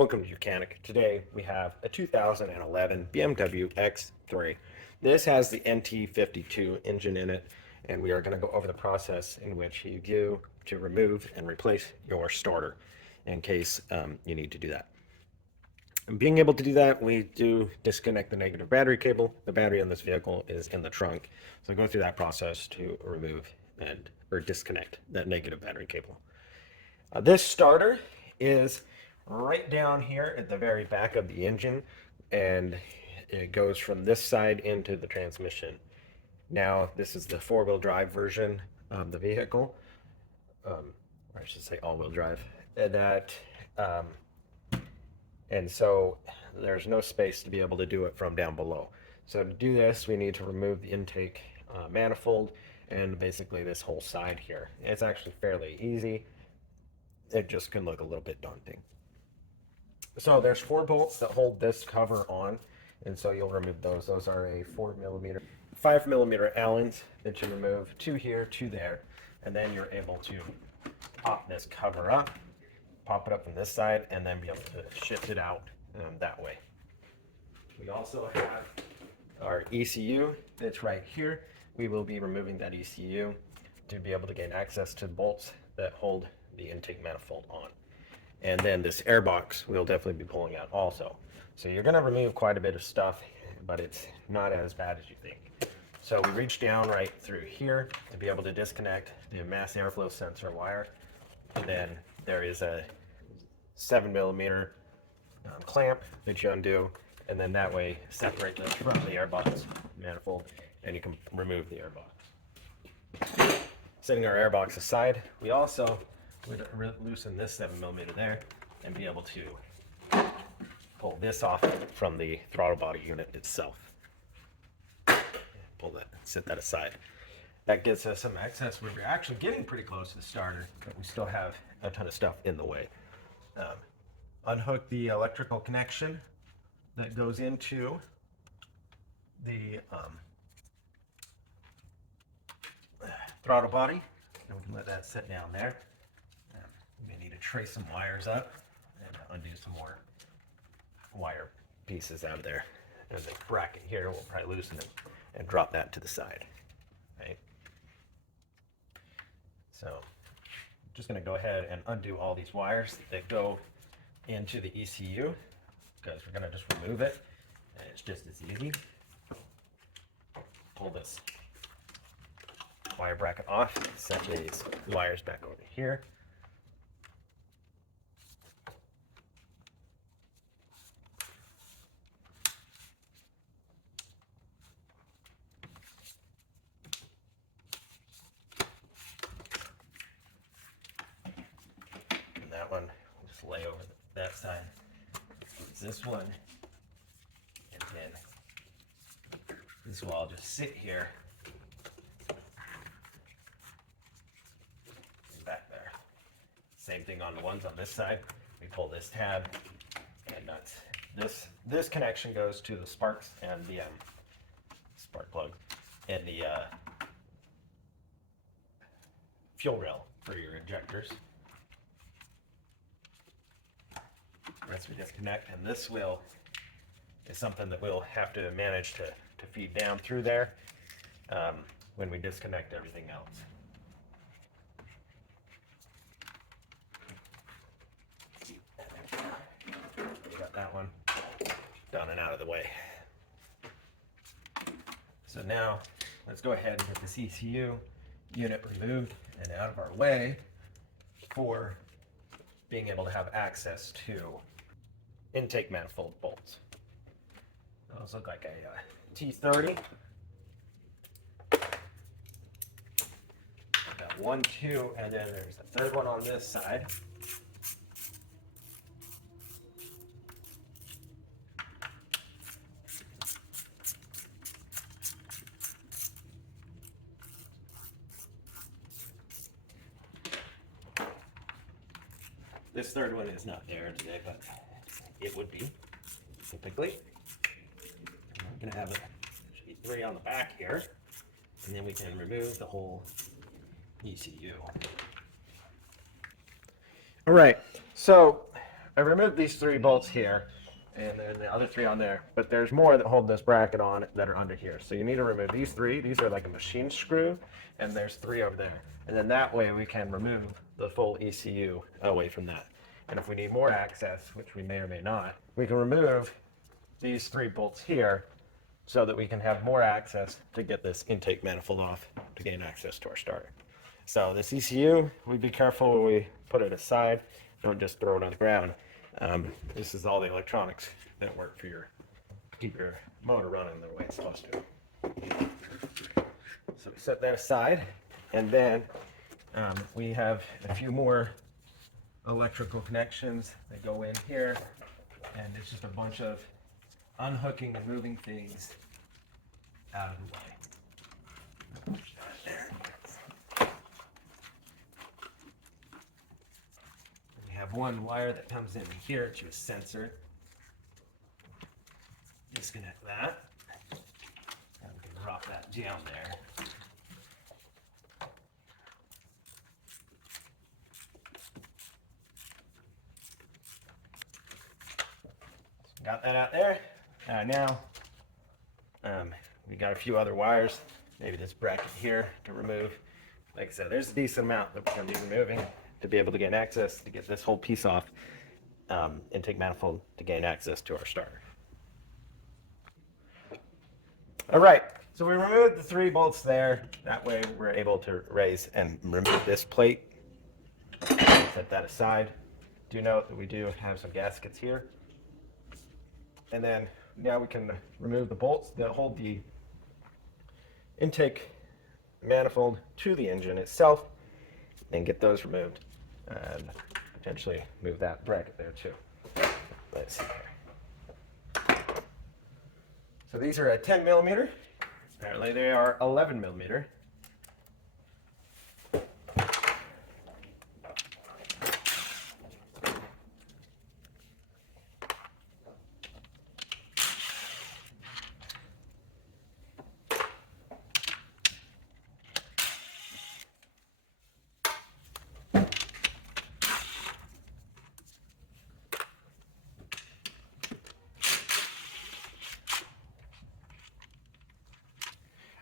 Welcome to Mechanic. Today we have a 2011 BMW X3. This has the NT52 engine in it, and we are going to go over the process in which you do to remove and replace your starter in case you need to do that. And being able to do that, we do disconnect the negative battery cable. The battery on this vehicle is in the trunk, so go through that process to remove or disconnect that negative battery cable. This starter is right down here at the very back of the engine, and it goes from this side into the transmission. Now, this is the four-wheel drive version of the vehicle, or I should say all-wheel drive, and so there's no space to be able to do it from down below. So to do this, we need to remove the intake manifold and basically this whole side here. It's actually fairly easy. It just can look a little bit daunting. So there's 4 bolts that hold this cover on, and so you'll remove those. Those are a 4mm, 5mm Allens that you remove, 2 here, 2 there, and then you're able to pop this cover up, pop it up from this side, and then be able to shift it out that way. We also have our ECU that's right here. We will be removing that ECU to be able to gain access to the bolts that hold the intake manifold on. And then this air box we'll definitely be pulling out also. So you're going to remove quite a bit of stuff, but it's not as bad as you think. So we reach down right through here to be able to disconnect the mass airflow sensor wire. And then there is a 7mm clamp that you undo, and then that way separate this from the airbox manifold, and you can remove the airbox. Setting our airbox aside, we also would loosen this 7mm there and be able to pull this off from the throttle body unit itself. Pull that, set that aside. That gets us some access. We're actually getting pretty close to the starter, but we still have a ton of stuff in the way. Unhook the electrical connection that goes into the throttle body, and we can let that sit down there. We may need to trace some wires up and undo some more wire pieces out of there. And the bracket here, we'll probably loosen it and drop that to the side. Right? So I'm just going to go ahead and undo all these wires that go into the ECU, because we're going to just remove it, and it's just as easy. Pull this wire bracket off, set these wires back over here. And that one will just lay over that side. This one, and then this will all just sit here and back there. Same thing on the ones on this side. We pull this tab and nuts. This connection goes to the sparks and the spark plug and the fuel rail for your injectors. As we disconnect, and this wheel is something that we'll have to manage to feed down through there when we disconnect everything else. Got that one done and out of the way. So now let's go ahead and get this ECU unit removed and out of our way for being able to have access to intake manifold bolts. Those look like a T30. Got 1, 2, and then there's a third one on this side. This third one is not there today, but it would be typically. I'm going to have 3 on the back here, and then we can remove the whole ECU. All right, so I removed these 3 bolts here, and then the other 3 on there, but there's more that hold this bracket on that are under here. So you need to remove these 3. These are like a machine screw, and there's 3 over there. And then that way we can remove the full ECU away from that. And if we need more access, which we may or may not, we can remove these 3 bolts here so that we can have more access to get this intake manifold off to gain access to our starter. So this ECU, we be careful when we put it aside. Don't just throw it on the ground. This is all the electronics that work for keep your motor running the way it's supposed to. So we set that aside, and then we have a few more electrical connections that go in here, and it's just a bunch of unhooking and moving things out of the way. Push that there. Have one wire that comes in here to a sensor. Disconnect that. And we can drop that down there. Got that out there. Now we got a few other wires. Maybe this bracket here to remove. Like I said, there's a decent amount that we're going to be removing to be able to gain access to get this whole piece off, intake manifold to gain access to our starter. All right, so we removed the 3 bolts there. That way we're able to raise and remove this plate. Set that aside. Do note that we do have some gaskets here. And then now we can remove the bolts that hold the intake manifold to the engine itself and get those removed. And potentially move that bracket there too. Let's see here. So these are a 10 millimeter. Apparently they are 11 millimeter.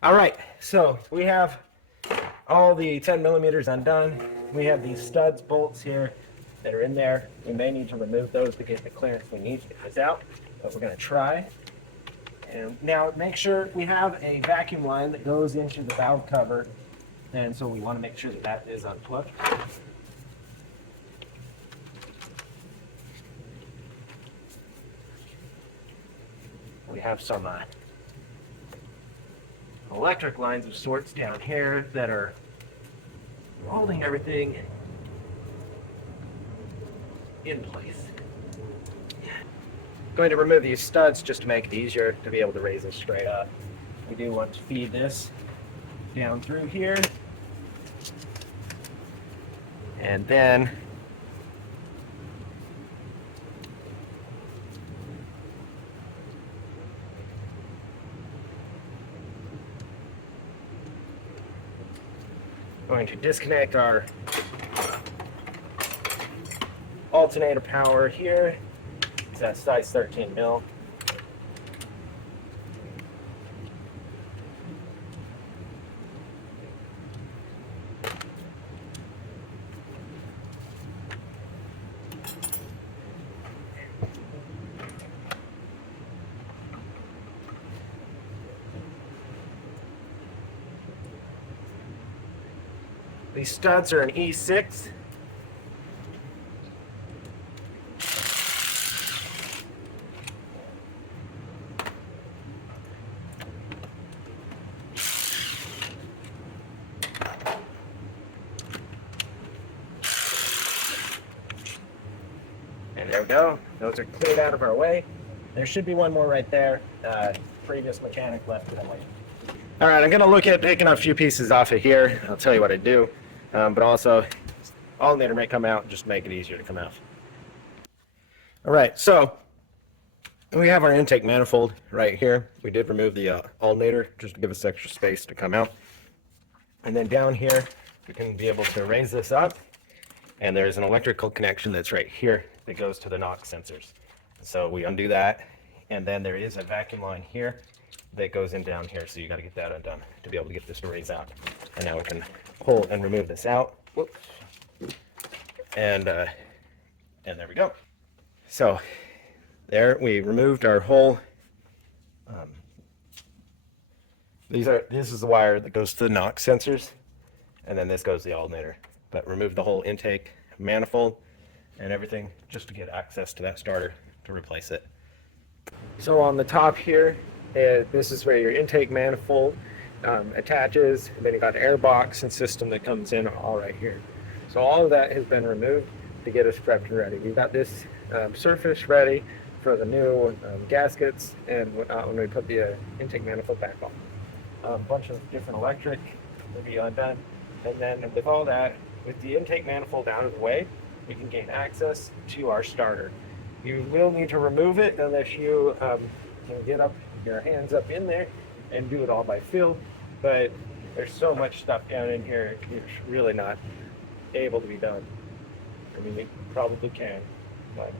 All right, so we have all the 10 millimeters undone. We have these studs, bolts here that are in there. We may need to remove those to get the clearance we need to get this out, but we're going to try. And now make sure we have a vacuum line that goes into the valve cover, and so we want to make sure that that is unplugged. We have some electric lines of sorts down here that are holding everything in place. Going to remove these studs just to make it easier to be able to raise this straight up. We do want to feed this down through here, and then going to disconnect our alternator power here. It's at size 13 mil. These studs are an E6. And there we go. Those are cleared out of our way. There should be one more right there. Previous mechanic left it away. All right, I'm going to look at taking a few pieces off of here. I'll tell you what I do. But also, alternator may come out, just make it easier to come out. All right, so we have our intake manifold right here. We did remove the alternator just to give us extra space to come out. And then down here, we can be able to raise this up And there's an electrical connection that's right here that goes to the NOx sensors. So we undo that, and then there is a vacuum line here that goes in down here, so you got to get that undone to be able to get this to raise out. And now we can pull and remove this out. Whoops. And there we go. So there we removed our whole. This is the wire that goes to the NOx sensors, and then this goes to the alternator. But remove the whole intake manifold and everything just to get access to that starter to replace it. So on the top here, this is where your intake manifold attaches, and then you got an air box and system that comes in all right here. So all of that has been removed to get us prepped and ready. We've got this surface ready for the new gaskets and when we put the intake manifold back on. A bunch of different electric will be undone, and then with all that, with the intake manifold out of the way, we can gain access to our starter. You will need to remove it unless you can get up your hands up in there and do it all by feel, but there's so much stuff down in here, it's really not able to be done. I mean, you probably can, but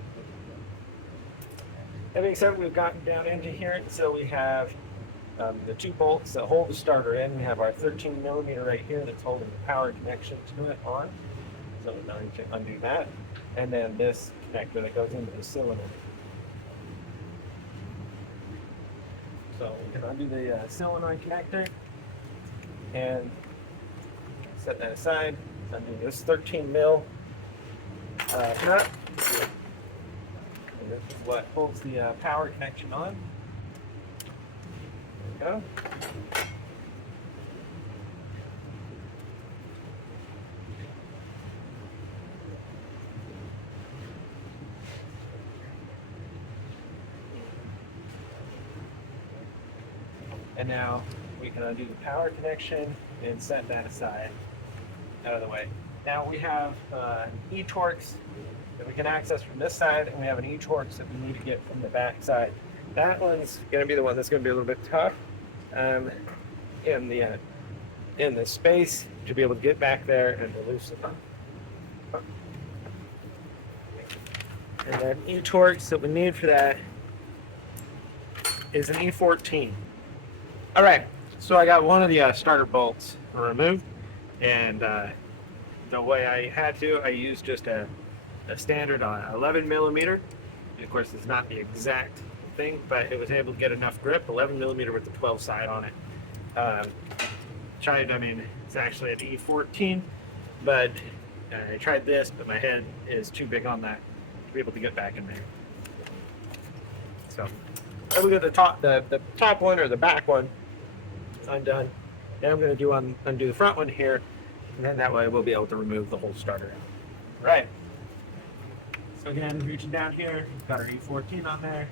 that being said, we've gotten down into here, so we have the 2 bolts that hold the starter in. We have our 13 millimeter right here that's holding the power connection to it on. So now you can undo that. And then this connector that goes into the cylinder. So we can undo the solenoid connector and set that aside. Undo this 13 mil nut. And this is what holds the power connection on. Go. And now we can undo the power connection and set that aside out of the way. Now we have e-Torx that we can access from this side, and we have an e-Torx that we need to get from the back side. That one's going to be the one that's going to be a little bit tough in the space to be able to get back there and to loosen up. And then e-Torx that we need for that is an E14. All right, so I got one of the starter bolts removed, and the way I had to, I used just a standard 11 millimeter. Of course, it's not the exact thing, but it was able to get enough grip, 11 millimeter with the 12 side on it. It's actually an E14, but I tried this, but my head is too big on that to be able to get back in there. So then we got the top one, or the back one, undone. Now I'm going to undo the front one here, and then that way we'll be able to remove the whole starter out. Right. So again, reaching down here, we've got our E14 on there.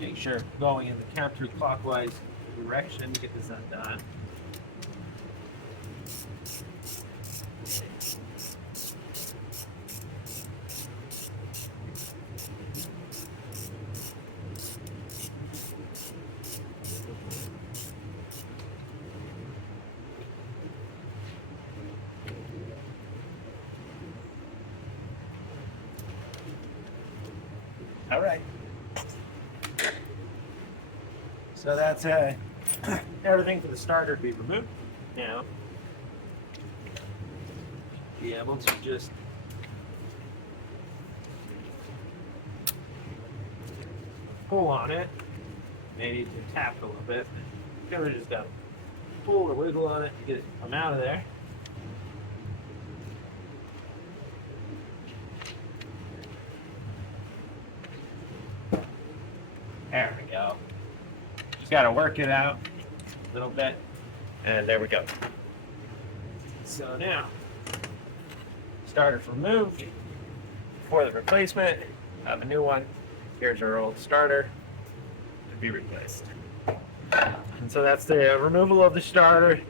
Make sure going in the counterclockwise direction to get this undone. All right. So that's everything for the starter to be removed. Now, be able to just pull on it. Maybe you can tap it a little bit. Kind of just got to pull or wiggle on it to get it to come out of there. There we go. Just got to work it out a little bit, and there we go. So now, starter's removed for the replacement. I have a new one. Here's our old starter to be replaced. And so that's the removal of the starter.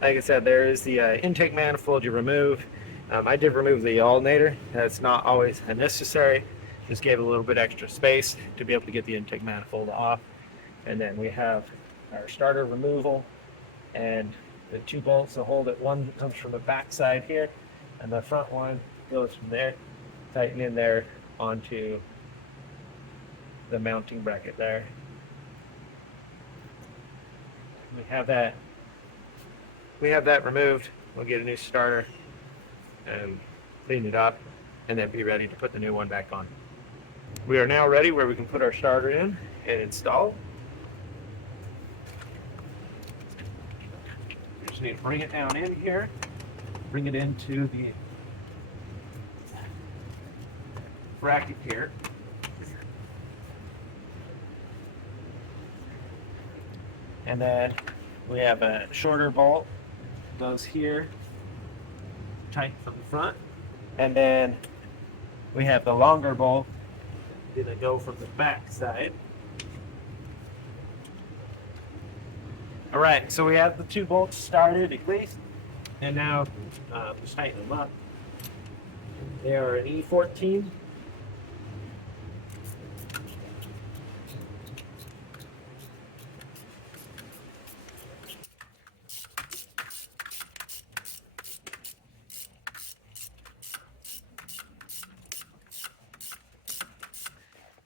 Like I said, there is the intake manifold you remove. I did remove the alternator. That's not always necessary. Just gave it a little bit extra space to be able to get the intake manifold off. And then we have our starter removal, and the two bolts will hold it. One comes from the back side here, and the front one goes from there, tighten in there onto the mounting bracket there. We have that removed. We'll get a new starter and clean it up, and then be ready to put the new one back on. We are now ready where we can put our starter in and install. We just need to bring it down in here, bring it into the bracket here. And then we have a shorter bolt, goes here, tight from the front. And then we have the longer bolt gonna go from the back side. All right, so we have the two bolts started at least, and now just tighten them up. They are an E14.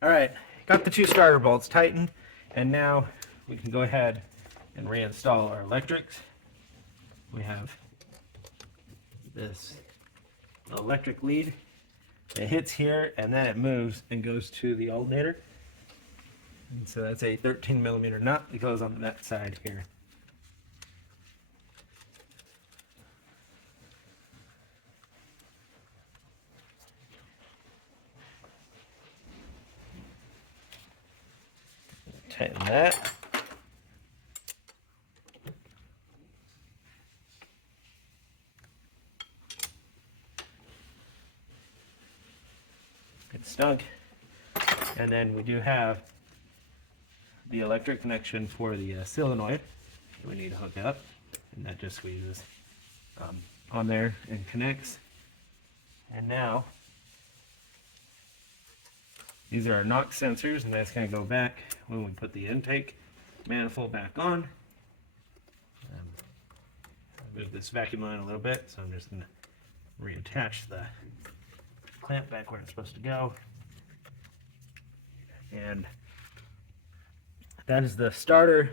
All right, got the two starter bolts tightened, and now we can go ahead and reinstall our electrics. We have this electric lead. It hits here, and then it moves and goes to the alternator. And so that's a 13mm nut that goes on that side here. Tighten that. It's snug. And then we do have the electric connection for the solenoid that we need to hook up, and that just squeezes on there and connects. And now these are our knock sensors, and that's going to go back when we put the intake manifold back on. Move this vacuum line a little bit, so I'm just going to reattach the clamp back where it's supposed to go. And that is the starter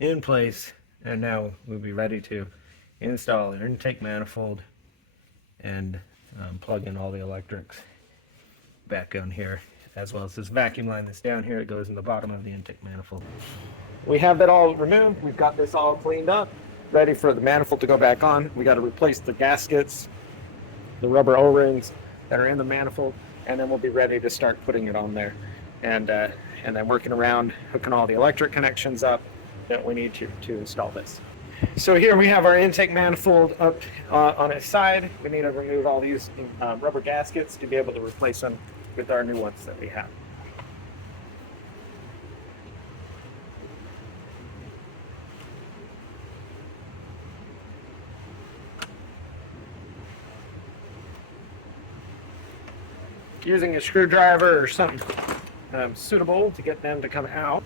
in place, and now we'll be ready to install an intake manifold and plug in all the electrics back on here, as well as this vacuum line that's down here. It goes in the bottom of the intake manifold. We have that all removed. We've got this all cleaned up, ready for the manifold to go back on. We got to replace the gaskets, the rubber O-rings that are in the manifold, and then we'll be ready to start putting it on there, and then working around hooking all the electric connections up that we need to install this. So here we have our intake manifold up on its side. We need to remove all these rubber gaskets to be able to replace them with our new ones that we have. Using a screwdriver or something suitable to get them to come out.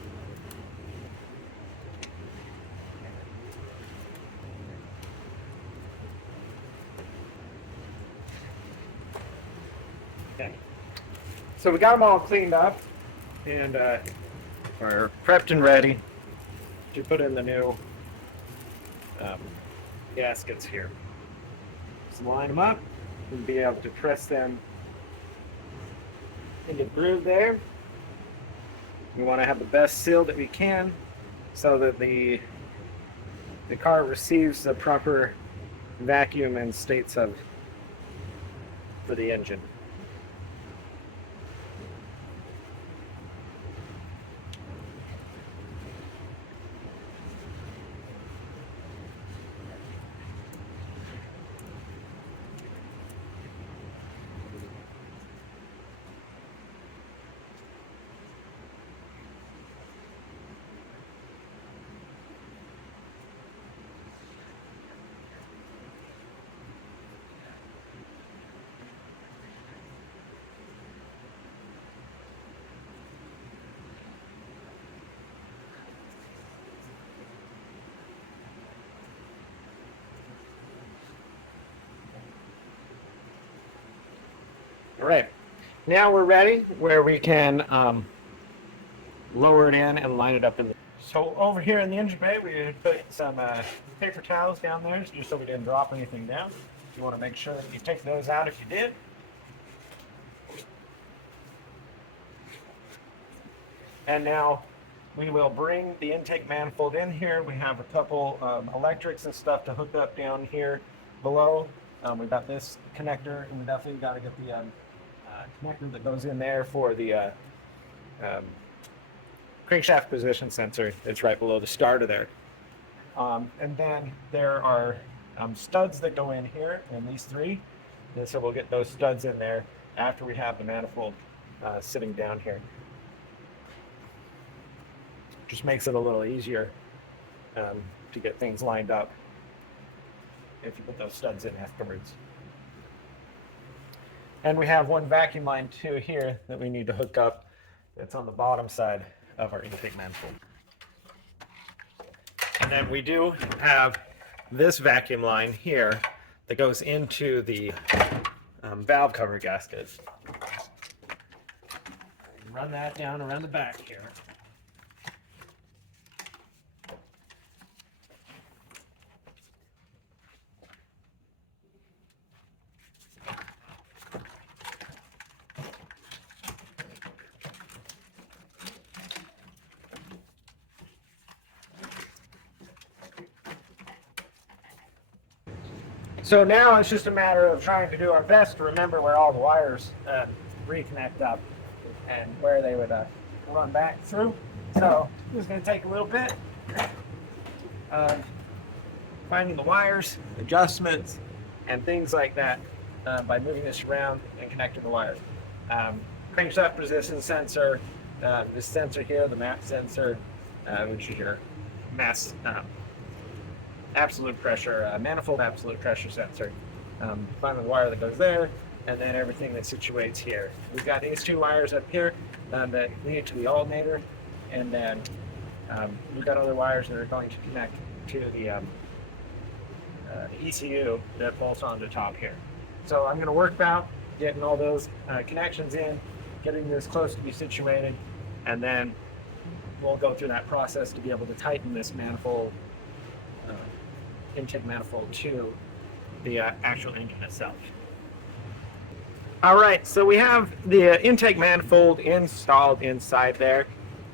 Okay. So we got them all cleaned up and are prepped and ready to put in the new gaskets here. Just line them up and be able to press them into the groove there. We want to have the best seal that we can so that the car receives the proper vacuum and states of for the engine. All right, now we're ready where we can lower it in and line it up in the. So over here in the engine bay, we put some paper towels down there just so we didn't drop anything down. You want to make sure that you take those out if you did. And now we will bring the intake manifold in here. We have a couple electrics and stuff to hook up down here below. We've got this connector, and we definitely got to get the connector that goes in there for the crankshaft position sensor. It's right below the starter there. And then there are studs that go in here, and these three. And so we'll get those studs in there after we have the manifold sitting down here. Just makes it a little easier to get things lined up if you put those studs in afterwards. And we have one vacuum line too here that we need to hook up. It's on the bottom side of our intake manifold. And then we do have this vacuum line here that goes into the valve cover gasket. Run that down around the back here. So now it's just a matter of trying to do our best to remember where all the wires reconnect up and where they would run back through. So this is going to take a little bit. Finding the wires, adjustments, and things like that by moving this around and connecting the wires. Crankshaft position sensor, this sensor here, the map sensor, which is your mass absolute pressure, manifold absolute pressure sensor. Finding the wire that goes there, and then everything that situates here. We've got these two wires up here that lead to the alternator, and then we've got other wires that are going to connect to the ECU that bolts on the top here. So I'm going to work about getting all those connections in, getting this close to be situated, and then we'll go through that process to be able to tighten this manifold, intake manifold to the actual engine itself. All right, so we have the intake manifold installed inside there,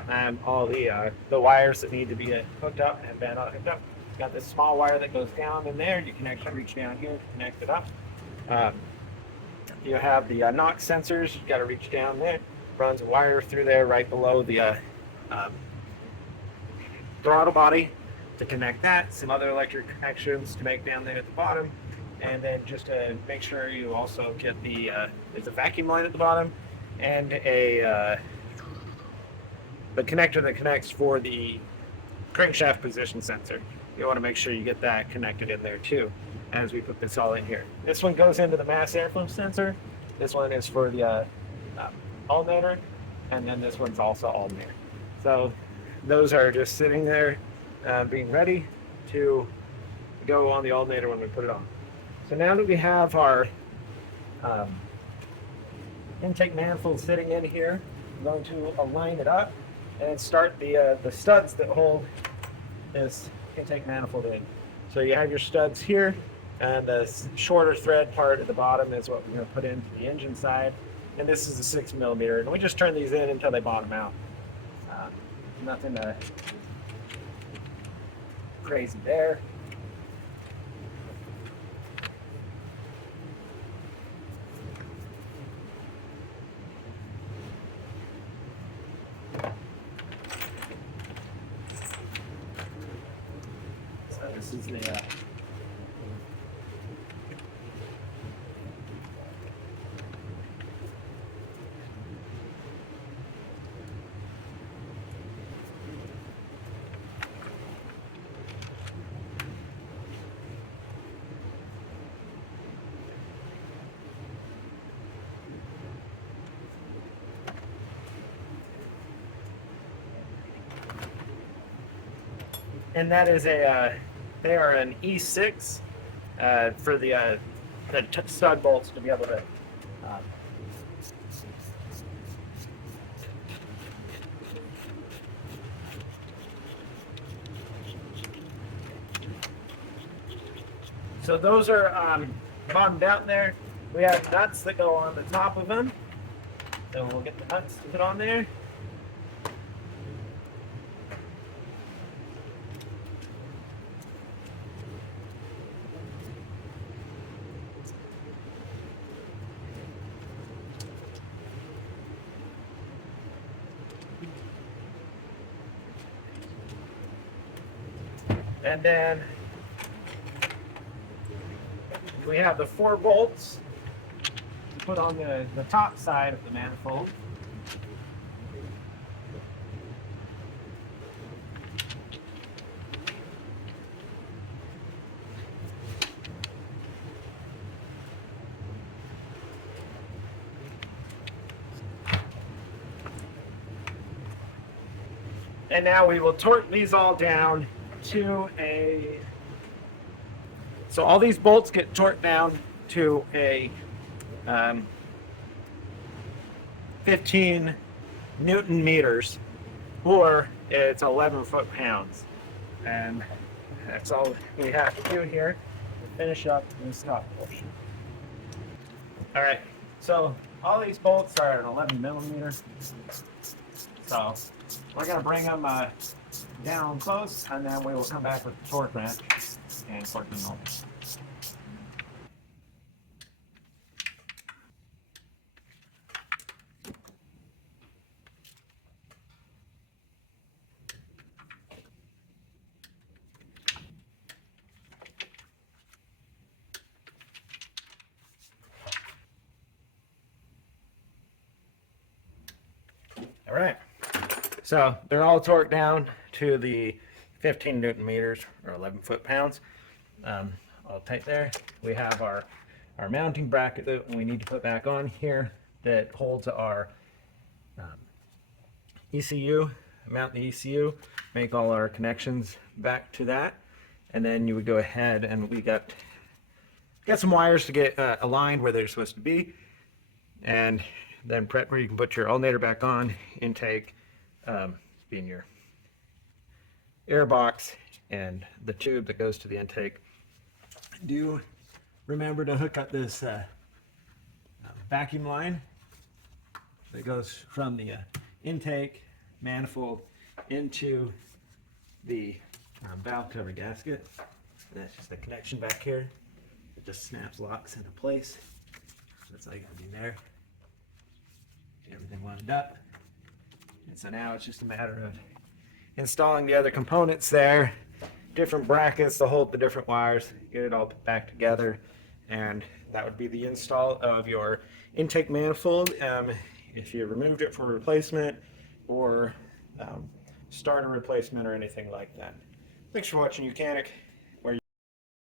and all the wires that need to be hooked up have been hooked up. It's got this small wire that goes down in there. You can actually reach down here to connect it up. You have the NOx sensors. You've got to reach down there. Runs a wire through there right below the throttle body to connect that. Some other electric connections to make down there at the bottom. And then just to make sure you also get the there's a vacuum line at the bottom and the connector that connects for the crankshaft position sensor. You want to make sure you get that connected in there too as we put this all in here. This one goes into the mass airflow sensor. This one is for the alternator, and then this one's also alternator. So those are just sitting there being ready to go on the alternator when we put it on. So now that we have our intake manifold sitting in here, I'm going to align it up and start the studs that hold this intake manifold in. So you have your studs here, and the shorter thread part at the bottom is what we're going to put into the engine side. And this is a 6mm, and we just turn these in until they bottom out. Nothing crazy there. So this is the and that is they are an E6 for the stud bolts to be able to So those are bottomed out there. We have nuts that go on the top of them. So we'll get the nuts to put on there. And then we have the 4 bolts to put on the top side of the manifold. And now we will torque these all down to a, so all these bolts get torqued down to a 15 Newton meters, or it's 11 foot-pounds. And that's all we have to do here to finish up this top portion. All right, so all these bolts are 11 millimeters. So we're gonna bring them down close, and then we will come back with the torque wrench and torque them over. All right, so they're all torqued down to the 15 Newton meters, or 11 foot-pounds. All tight there. We have our mounting bracket that we need to put back on here that holds our ECU, mount the ECU, make all our connections back to that. And then you would go ahead, and we got some wires to get aligned where they're supposed to be. And then prep where you can put your alternator back on, intake, being your air box, and the tube that goes to the intake. Do remember to hook up this vacuum line that goes from the intake manifold into the valve cover gasket. And that's just the connection back here. It just snaps, locks into place. That's all you gotta do there. Everything wound up. And so now it's just a matter of installing the other components there, different brackets to hold the different wires, get it all put back together, and that would be the install of your intake manifold. If you removed it for replacement or starter replacement or anything like that. Thanks for watching, Mechanic.